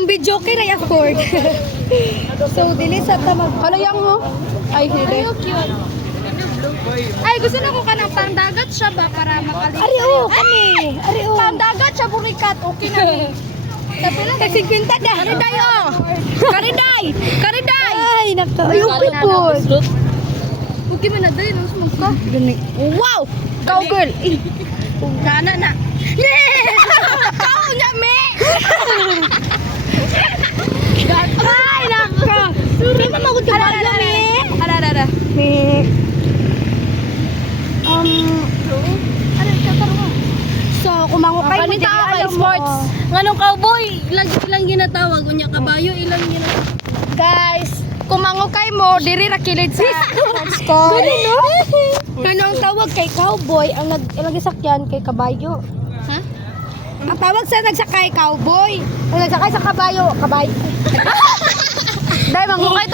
Ang video okay na afford. So, dili sa tamag. Halayang mo. Ay, hindi. Ay, gusto na ko ka ng pandagat siya ba para makalimutan? Ari o, kami. Ari o. Pandagat siya, burikat. Okay na ni. Kasi kwenta dah. Kariday, oh! Kariday! Kariday! Ay, nako. Ayun po. Okay man na doon, mas mong ka. Wow! Go girl. Nana na. Kau niya, me! Ay, nako. Hindi mo magutubag na, me. Ala. Me. So, kumangukay mo Kanita dili, ka alam mo. sports. Nganong cowboy, ilang ginatawag. Unya kabayo, ilang ginatawag. Guys, kumangukay mo, diri ra kilid sa sports ko. Dili, no? Ano ang tawag kay cowboy, ang nagsakyan kay kabayo. Ha? Ang tawag sa nagsakay, cowboy. Ang nagsakay sa kabayo, kabayo. Dahil mangukay